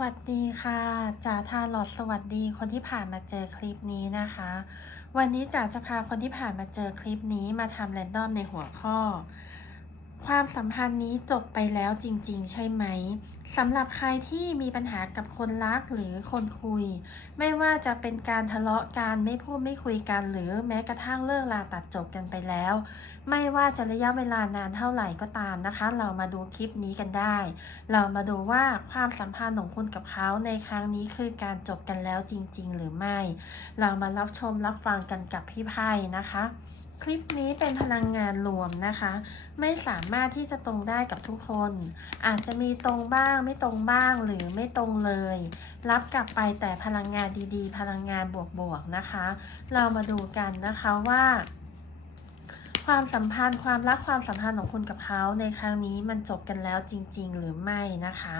วัสดีค่ะจ๋าทาหลอดสวัสดีคนที่ผ่านมาเจอคลิปนี้นะคะ วันนี้จ๋าจะพาคนที่ผ่านมาเจอคลิปนี้มาทำแรนดอมในหัวข้อ ความสัมพันธ์นี้จบไปแล้วจริง ๆ ใช่ไหมสำหรับใครที่มีปัญหากับคนรักหรือคนคุย ไม่ว่าจะเป็นการทะเลาะกันไม่พูดไม่คุยกันหรือแม้กระทั่งเลิกลาตัดจบกันไปแล้ว ไม่ว่าจะระยะเวลานานเท่าไหร่ก็ตามนะคะ เรามาดูคลิปนี้กันได้ เรามาดูว่าความสัมพันธ์ของคุณกับเขาในครั้งนี้คือการจบกันแล้วจริง ๆ หรือไม่ เรามารับชมรับฟังกันกับพี่ไพ่นะคะ คลิปนี้เป็นพลังงานรวมนะคะ ไม่สามารถที่จะตรงได้กับทุกคน อาจจะมีตรงบ้างไม่ตรงบ้างหรือไม่ตรงเลย รับกลับไปแต่พลังงานดีๆ พลังงานบวกๆนะคะ เรามาดูกันนะคะว่า ความสัมพันธ์ความรักความสัมพันธ์ของคุณกับเขาในครั้งนี้มันจบกันแล้วจริง ๆ หรือไม่นะคะ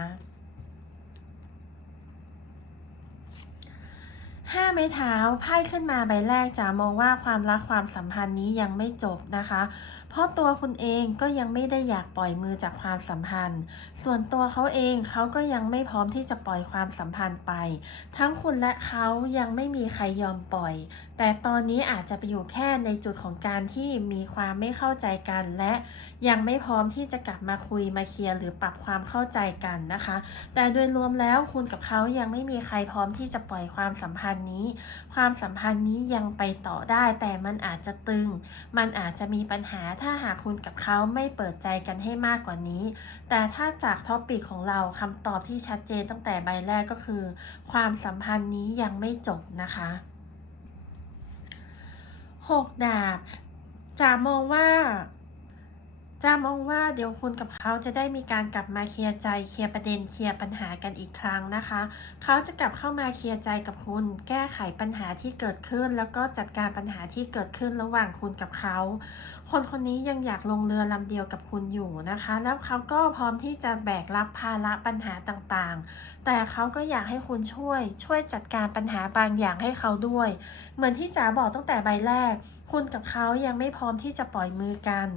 ห้าไม้เท้าไพ่ขึ้นมาใบแรกจะมองว่าความรักความสัมพันธ์นี้ยังไม่จบนะคะ เพราะตัวคุณเองก็ยังไม่ได้อยากปล่อยมือจากความสัมพันธ์ ส่วนตัวเขาเองเขาก็ยังไม่พร้อมที่จะปล่อยความสัมพันธ์ไป ทั้งคุณและเขายังไม่มีใครยอมปล่อย แต่ตอนนี้อาจจะไปอยู่แค่ในจุดของการที่มีความไม่เข้าใจกัน และยังไม่พร้อมที่จะกลับมาคุยมาเคลียร์หรือปรับความเข้าใจกันนะคะ แต่โดยรวมแล้วคุณกับเขายังไม่มีใครพร้อมที่จะปล่อยความสัมพันธ์นี้ ความสัมพันธ์นี้ยังไปต่อได้ แต่มันอาจจะตึง มันอาจจะมีปัญหาถ้าหากคุณกับเขาไม่เปิดใจกันให้มากกว่านี้ แต่ถ้าจากท็อปิกของเราคำตอบที่ชัดเจนตั้งแต่ใบแรกก็คือ ความสัมพันธ์นี้ยังไม่จบนะคะ หกดาบจะมองว่า จะมองว่าเดี๋ยวคุณกับเขาจะได้มีการกลับมาเคลียร์ใจเคลียร์ประเด็นเคลียร์ปัญหากันอีกครั้งนะคะ เขาจะกลับเข้ามาเคลียร์ใจกับคุณ แก้ไขปัญหาที่เกิดขึ้น แล้วก็จัดการปัญหาที่เกิดขึ้นระหว่างคุณกับเขา คนคนนี้ยังอยากลงเรือลำเดียวกับคุณอยู่นะคะ แล้วเขาก็พร้อมที่จะแบกรับภาระปัญหาต่างๆ แต่เขาก็อยากให้คุณช่วย ช่วยจัดการปัญหาบางอย่างให้เขาด้วย เหมือนที่จ๋าบอกตั้งแต่ใบแรก คุณกับเขายังไม่พร้อมที่จะปล่อยมือกัน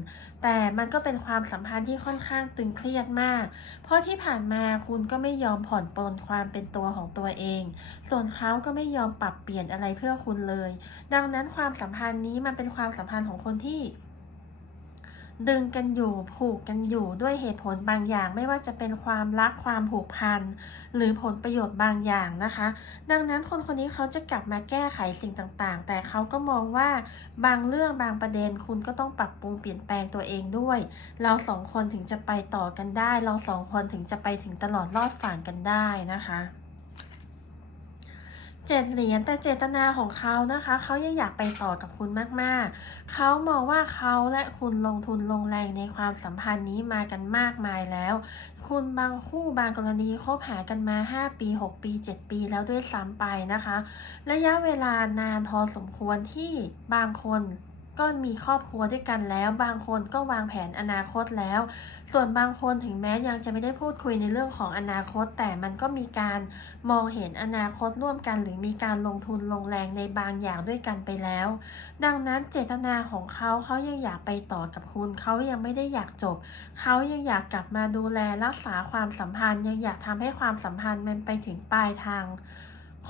แต่มันก็เป็นความสัมพันธ์ที่ค่อนข้างตึงเครียดมาก เพราะที่ผ่านมาคุณก็ไม่ยอมผ่อนปลนความเป็นตัวของตัวเอง ส่วนเขาก็ไม่ยอมปรับเปลี่ยนอะไรเพื่อคุณเลย ดังนั้นความสัมพันธ์นี้มันเป็นความสัมพันธ์ของคนที่ ดึงกันอยู่ผูกกันอยู่ด้วยเหตุผลบางอย่าง ไม่ว่าจะเป็นความรักความผูกพันหรือผลประโยชน์บางอย่างนะคะ ดังนั้นคนคนนี้เขาจะกลับมาแก้ไขสิ่งต่างๆ แต่เขาก็มองว่าบางเรื่องบางประเด็นคุณก็ต้องปรับปรุงเปลี่ยนแปลงตัวเองด้วย เราสองคนถึงจะไปต่อกันได้ เราสองคนถึงจะไปถึงตลอดรอดฝั่งกันได้นะคะ เจ็ดเหรียญแต่เจตนาของเขานะคะ เขายังอยากไปต่อกับคุณมากๆ เขามองว่าเขาและคุณลงทุนลงแรงในความสัมพันธ์นี้มากันมากมายแล้ว คุณบางคู่บางกรณีคบหากันมา 5 ปี 6 ปี 7 ปีแล้วด้วยซ้ำไปนะคะ ระยะเวลานานพอสมควรที่บางคน ก็มีครอบครัวด้วยกันแล้ว บางคนก็วางแผนอนาคตแล้ว ส่วนบางคนถึงแม้ยังจะไม่ได้พูดคุยในเรื่องของอนาคต แต่มันก็มีการมองเห็นอนาคตร่วมกัน หรือมีการลงทุนลงแรงในบางอย่างด้วยกันไปแล้ว ดังนั้นเจตนาของเขาเขายังอยากไปต่อกับคุณเขายังไม่ได้อยากจบ เขายังอยากกลับมาดูแลรักษาความสัมพันธ์ ยังอยากทำให้ความสัมพันธ์มันไปถึงปลายทาง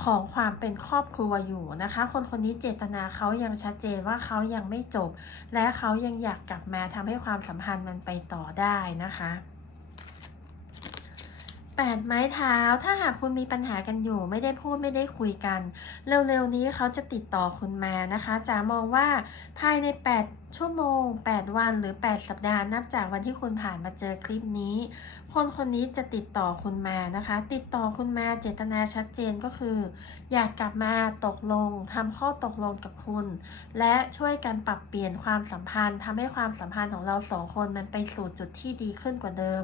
ของความเป็นครอบครัวอยู่นะคะ คนคนนี้เจตนาเขายังชัดเจนว่าเขายังไม่จบ และเขายังอยากกลับมาทำให้ความสัมพันธ์มันไปต่อได้นะคะแปดไม้เท้า ถ้าหากคุณมีปัญหากันอยู่ ไม่ได้พูดไม่ได้คุยกัน เร็วๆนี้เขาจะติดต่อคุณมานะคะจ๋ามองว่าภายใน 8 ชั่วโมง 8 วันหรือ 8 สัปดาห์นับจากวันที่คุณผ่านมาเจอคลิปนี้ คนคนนี้จะติดต่อคุณมานะคะ ติดต่อคุณมาเจตนาชัดเจนก็คือ อยากกลับมาตกลงทำข้อตกลงกับคุณ และช่วยกันปรับเปลี่ยนความสัมพันธ์ทำให้ความสัมพันธ์ของเราสองคนมันไปสู่จุดที่ดีขึ้นกว่าเดิม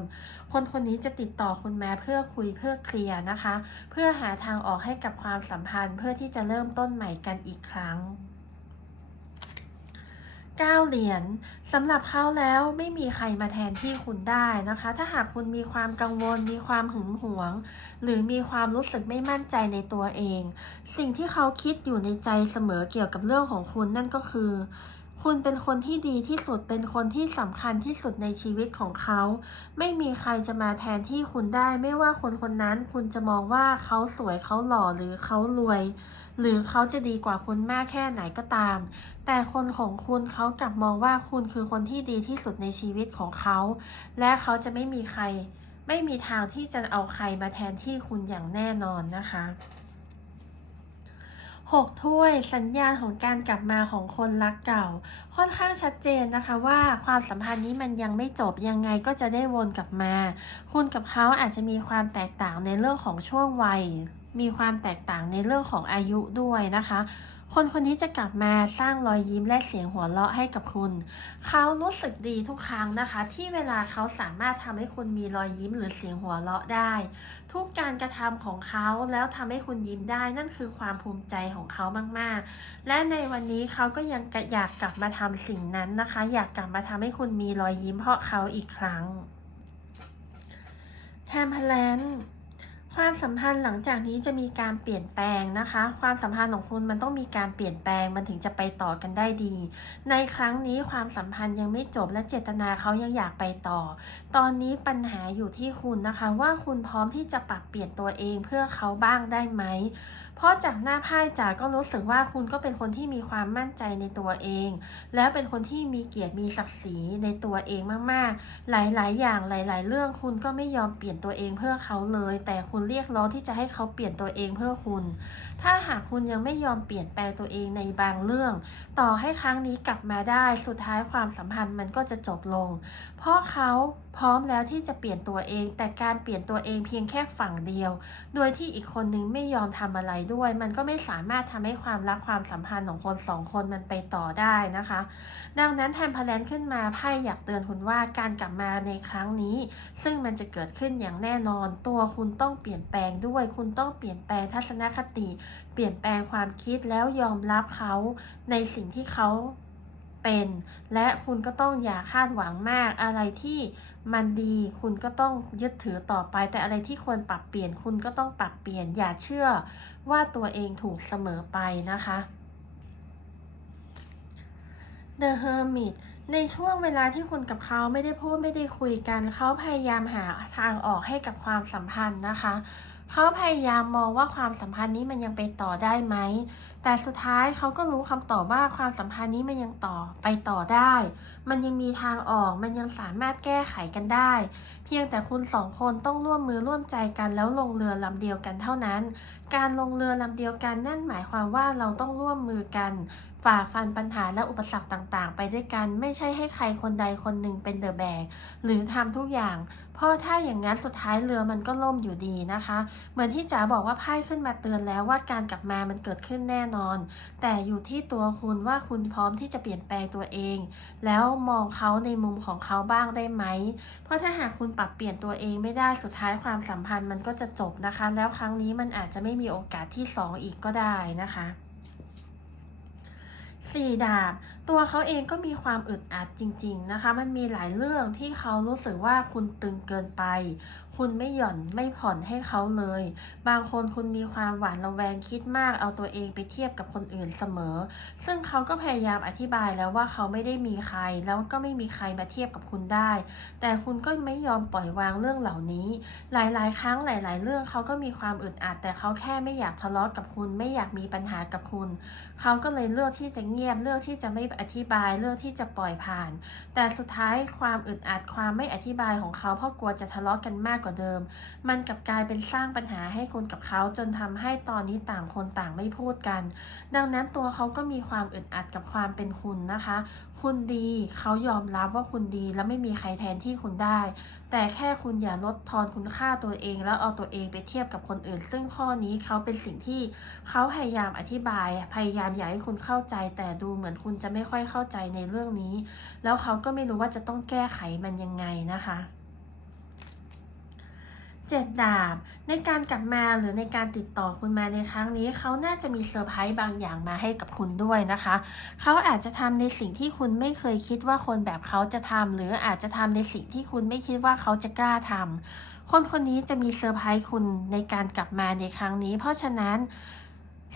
คนคนนี้จะติดต่อคุณมาเพื่อคุยเพื่อเคลียร์นะคะ เพื่อหาทางออกให้กับความสัมพันธ์เพื่อที่จะเริ่มต้นใหม่กันอีกครั้ง 9 เหรียญสำหรับเขาแล้วไม่มีใครมาแทนที่คุณได้นะคะ ถ้าหากคุณมีความกังวล มีความหึงหวง หรือมีความรู้สึกไม่มั่นใจในตัวเอง สิ่งที่เขาคิดอยู่ในใจเสมอเกี่ยวกับเรื่องของคุณนั่นก็คือ คุณเป็นคนที่ดีที่สุดเป็นคนที่สำคัญที่สุดในชีวิตของเขา ไม่มีใครจะมาแทนที่คุณได้ ไม่ว่าคนคนนั้นคุณจะมองว่าเขาสวยเขาหล่อหรือเขารวย หรือเขาจะดีกว่าคุณมากแค่ไหนก็ตาม แต่คนของคุณเขากลับมองว่าคุณคือคนที่ดีที่สุดในชีวิตของเขา และเขาจะไม่มีใคร ไม่มีทางที่จะเอาใครมาแทนที่คุณอย่างแน่นอนนะคะหกถ้วยสัญญาณของการกลับมาของคนรักเก่า ค่อนข้างชัดเจนนะคะว่าความสัมพันธ์นี้มันยังไม่จบยังไงก็จะได้วนกลับมา คุณกับเขาอาจจะมีความแตกต่างในเรื่องของช่วงวัย มีความแตกต่างในเรื่องของอายุด้วยนะคะ คนคนนี้จะกลับมาสร้างรอยยิ้มและเสียงหัวเราะให้กับคุณ เขารู้สึกดีทุกครั้งนะคะ ที่เวลาเขาสามารถทำให้คุณมีรอยยิ้มหรือเสียงหัวเราะได้ ทุกการกระทำของเขาแล้วทำให้คุณยิ้มได้นั่นคือความภูมิใจของเขามากๆ และในวันนี้เขาก็ยังอยากกลับมาทำสิ่งนั้นนะคะ อยากกลับมาทำให้คุณมีรอยยิ้มเพราะเขาอีกครั้งแทมพลน ความสัมพันธ์หลังจากนี้จะมีการเปลี่ยนแปลงนะคะ ความสัมพันธ์ของคุณมันต้องมีการเปลี่ยนแปลงมันถึงจะไปต่อกันได้ดี ในครั้งนี้ความสัมพันธ์ยังไม่จบและเจตนาเขายังอยากไปต่อ ตอนนี้ปัญหาอยู่ที่คุณนะคะ ว่าคุณพร้อมที่จะปรับเปลี่ยนตัวเองเพื่อเขาบ้างได้ไหมเพราะจากหน้าไพ่จ๋าก็รู้สึกว่าคุณก็เป็นคนที่มีความมั่นใจในตัวเอง แล้วเป็นคนที่มีเกียรติมีศักดิ์ศรีในตัวเองมากๆ หลาย ๆ อย่างหลาย ๆ เรื่องคุณก็ไม่ยอมเปลี่ยนตัวเองเพื่อเขาเลย แต่คุณเรียกร้องที่จะให้เขาเปลี่ยนตัวเองเพื่อคุณ ถ้าหากคุณยังไม่ยอมเปลี่ยนแปลงตัวเองในบางเรื่อง ต่อให้ครั้งนี้กลับมาได้สุดท้ายความสัมพันธ์มันก็จะจบลง เพราะเขาพร้อมแล้วที่จะเปลี่ยนตัวเอง แต่การเปลี่ยนตัวเองเพียงแค่ฝั่งเดียว โดยที่อีกคนนึงไม่ยอมทำอะไรด้วย มันก็ไม่สามารถทำให้ความรักความสัมพันธ์ของคนสองคนมันไปต่อได้นะคะ ดังนั้นแทมพลนขึ้นมาไพ่อยากเตือนคุณว่าการกลับมาในครั้งนี้ ซึ่งมันจะเกิดขึ้นอย่างแน่นอน ตัวคุณต้องเปลี่ยนแปลงด้วย คุณต้องเปลี่ยนแปลงทัศนคติ เปลี่ยนแปลงความคิดแล้วยอมรับเขาในสิ่งที่เขา เป็น และคุณก็ต้องอย่าคาดหวังมาก อะไรที่มันดีคุณก็ต้องยึดถือต่อไป แต่อะไรที่ควรปรับเปลี่ยนคุณก็ต้องปรับเปลี่ยน อย่าเชื่อว่าตัวเองถูกเสมอไปนะคะ The Hermit ในช่วงเวลาที่คุณกับเขาไม่ได้พูดไม่ได้คุยกัน เขาพยายามหาทางออกให้กับความสัมพันธ์นะคะ เขาพยายามมองว่าความสัมพันธ์นี้มันยังไปต่อได้ไหม แต่สุดท้ายเขาก็รู้คำตอบว่าความสัมพันธ์นี้มันยังต่อไปต่อได้ มันยังมีทางออก มันยังสามารถแก้ไขกันได้ เพียงแต่คุณสองคนต้องร่วมมือร่วมใจกันแล้วลงเรือลำเดียวกันเท่านั้น การลงเรือลำเดียวกันนั่นหมายความว่าเราต้องร่วมมือกัน ฝ่าฟันปัญหาและอุปสรรคต่างๆ ไปด้วยกันไม่ใช่ให้ใครคนใดคนหนึ่งเป็นเดอะแบกหรือทำทุกอย่าง เพราะถ้าอย่างนั้นสุดท้ายเรือมันก็ล่มอยู่ดีนะคะ เหมือนที่จ๋าบอกว่าไพ่ขึ้นมาเตือนแล้วว่าการกลับมามันเกิดขึ้นแน่นอน แต่อยู่ที่ตัวคุณว่าคุณพร้อมที่จะเปลี่ยนแปลงตัวเอง แล้วมองเขาในมุมของเขาบ้างได้ไหม เพราะถ้าหากคุณปรับเปลี่ยนตัวเองไม่ได้สุดท้ายความสัมพันธ์มันก็จะจบนะคะ แล้วครั้งนี้มันอาจจะไม่มีโอกาสที่สองอีกก็ได้นะคะ สี่ดาบตัวเขาเองก็มีความอึดอัดจริง ๆนะคะ มันมีหลายเรื่องที่เขารู้สึกว่าคุณตึงเกินไป คุณไม่หย่อนไม่ผ่อนให้เขาเลย บางคนคุณมีความหวานระแวงคิดมาก เอาตัวเองไปเทียบกับคนอื่นเสมอ ซึ่งเขาก็พยายามอธิบายแล้วว่าเขาไม่ได้มีใคร แล้วก็ไม่มีใครมาเทียบกับคุณได้ แต่คุณก็ไม่ยอมปล่อยวางเรื่องเหล่านี้ หลายๆ ครั้งหลาย ๆ เรื่องเขาก็มีความอึดอัด แต่เขาแค่ไม่อยากทะเลาะกับคุณ ไม่อยากมีปัญหากับคุณ เขาก็เลยเลือกที่จะเงียบเลือกที่จะไม่อธิบายเลือกที่จะปล่อยผ่าน แต่สุดท้ายความอึดอัดความไม่อธิบายของเขาเพราะกลัวจะทะเลาะกันมากกว่าเดิม มันกลับกลายเป็นสร้างปัญหาให้คุณกับเขาจนทำให้ตอนนี้ต่างคนต่างไม่พูดกัน ดังนั้นตัวเขาก็มีความอึดอัดกับความเป็นคุณนะคะ คุณดีเขายอมรับว่าคุณดีและไม่มีใครแทนที่คุณได้ แต่แค่คุณอย่าลดทอนคุณค่าตัวเอง แล้วเอาตัวเองไปเทียบกับคนอื่น ซึ่งข้อนี้เขาเป็นสิ่งที่เขาพยายามอธิบาย พยายามอยากให้คุณเข้าใจ แต่ดูเหมือนคุณจะไม่ค่อยเข้าใจในเรื่องนี้ แล้วเขาก็ไม่รู้ว่าจะต้องแก้ไขมันยังไงนะคะ เจ็ดดาบ ในการกลับมาหรือในการติดต่อคุณมาในครั้งนี้ เขาน่าจะมีเซอร์ไพรส์บางอย่างมาให้กับคุณด้วยนะคะ เขาอาจจะทำในสิ่งที่คุณไม่เคยคิดว่าคนแบบเขาจะทำหรืออาจจะทำในสิ่งที่คุณไม่คิดว่าเขาจะกล้าทำคนคนนี้จะมีเซอร์ไพรส์คุณในการกลับมาในครั้งนี้ เพราะฉะนั้น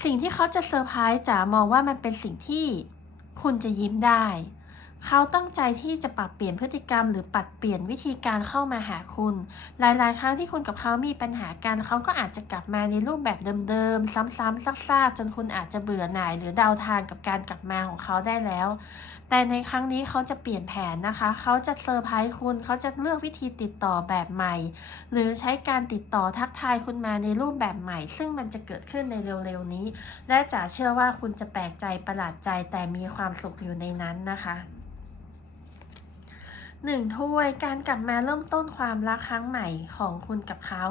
สิ่งที่เขาจะเซอร์ไพรส์จ๋ามองว่ามันเป็นสิ่งที่คุณจะยิ้มได้ เขาตั้งใจที่จะปรับเปลี่ยนพฤติกรรม หรือปรับเปลี่ยนวิธีการเข้ามาหาคุณ หลาย ๆ ครั้งที่คุณกับเขามีปัญหากันเขาก็อาจจะกลับมาในรูปแบบเดิม ๆ ซ้ำๆซากๆจนคุณอาจจะเบื่อหน่าย หรือเดาทางกับการกลับมาของเขาได้แล้ว แต่ในครั้งนี้เขาจะเปลี่ยนแผนนะคะ เขาจะเซอร์ไพรส์คุณ เขาจะเลือกวิธีติดต่อแบบใหม่ หรือใช้การติดต่อทักทายคุณมาในรูปแบบใหม่ ซึ่งมันจะเกิดขึ้นในเร็ว ๆ นี้ และจ๋าเชื่อว่าคุณจะแปลกใจประหลาดใจแต่มีความสุขอยู่ในนั้นนะคะ หนึ่งถ้วยการกลับมาเริ่มต้นความรักครั้งใหม่ของคุณกับเขา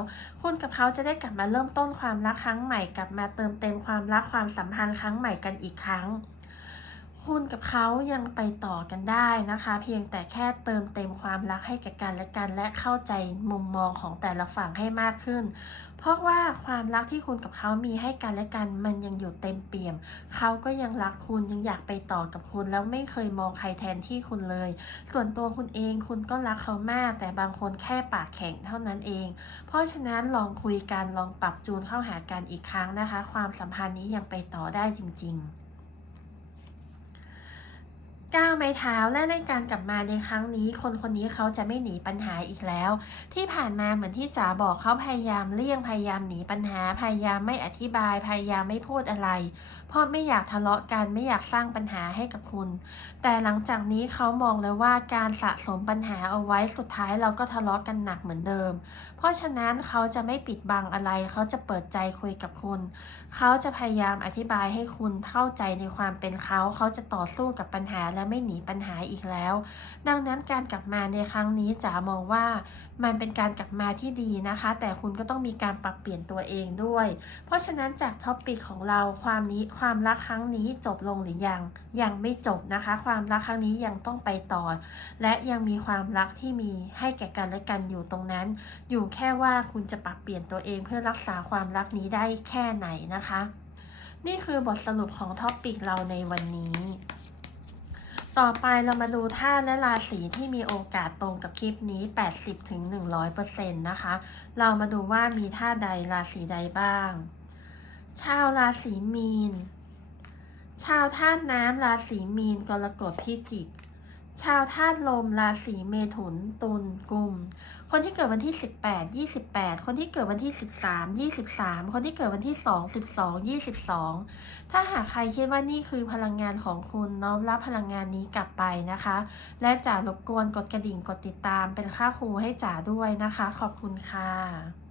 คุณกับเขาจะได้กลับมาเริ่มต้นความรักครั้งใหม่ กลับมาเติมเต็มความรักความสัมพันธ์ครั้งใหม่กันอีกครั้ง คุณกับเขายังไปต่อกันได้นะคะ เพียงแต่แค่เติมเต็มความรักให้แก่กันและกันและเข้าใจมุมมองของแต่ละฝั่งให้มากขึ้น เพราะว่าความรักที่คุณกับเขามีให้กันและกัน มันยังอยู่เต็มเปี่ยม เขาก็ยังรักคุณยังอยากไปต่อกับคุณแล้วไม่เคยมองใครแทนที่คุณเลย ส่วนตัวคุณเองคุณก็รักเขามาก แต่บางคนแค่ปากแข็งเท่านั้นเอง เพราะฉะนั้นลองคุยกันลองปรับจูนเข้าหากันอีกครั้งนะคะ ความสัมพันธ์นี้ยังไปต่อได้จริง ๆ ก้าวไม้เท้าและในการกลับมาในครั้งนี้ คนคนนี้เขาจะไม่หนีปัญหาอีกแล้ว ที่ผ่านมาเหมือนที่จ๋าบอกเขาพยายามเลี่ยงพยายามหนีปัญหา พยายามไม่อธิบาย พยายามไม่พูดอะไร เพราะไม่อยากทะเลาะกันไม่อยากสร้างปัญหาให้กับคุณ แต่หลังจากนี้เขามองแล้วว่าการสะสมปัญหาเอาไว้สุดท้ายเราก็ทะเลาะกันหนักเหมือนเดิม เพราะฉะนั้นเขาจะไม่ปิดบังอะไร เขาจะเปิดใจคุยกับคุณ เขาจะพยายามอธิบายให้คุณเข้าใจในความเป็นเขา เขาจะต่อสู้กับปัญหาและไม่หนีปัญหาอีกแล้ว ดังนั้นการกลับมาในครั้งนี้จ๋ามองว่า มันเป็นการกลับมาที่ดีนะคะ แต่คุณก็ต้องมีการปรับเปลี่ยนตัวเองด้วย เพราะฉะนั้นจากท็อปปิกของเราความนี้ความรักครั้งนี้จบลงหรือยัง ยังไม่จบนะคะ ความรักครั้งนี้ยังต้องไปต่อ และยังมีความรักที่มีให้แก่กันและกันอยู่ตรงนั้น อยู่แค่ว่าคุณจะปรับเปลี่ยนตัวเองเพื่อรักษาความรักนี้ได้แค่ไหนนะคะนี่คือบทสรุปของท็อปปิกเราในวันนี้ ต่อไปเรามาดูธาตุและราศีที่มีโอกาสตรงกับคลิปนี้ 80-100%นะคะ เรามาดูว่ามีธาตุใดราศีใดบ้าง ชาวราศีมีน ชาวธาตุน้ำราศีมีนกรกฎพิจิก ชาวธาตุลมราศีเมถุนตุลกุม คนที่เกิดวันที่ 18 28 คนที่เกิดวันที่ 13 23 คนที่เกิดวันที่ 2 12 22 ถ้าหากใครคิดว่านี่คือพลังงานของคุณน้อมรับพลังงานนี้กลับไปนะคะ และจ๋ารบกวนกดกระดิ่งกดติดตามเป็นค่าครูให้จ๋าด้วยนะคะ ขอบคุณค่ะ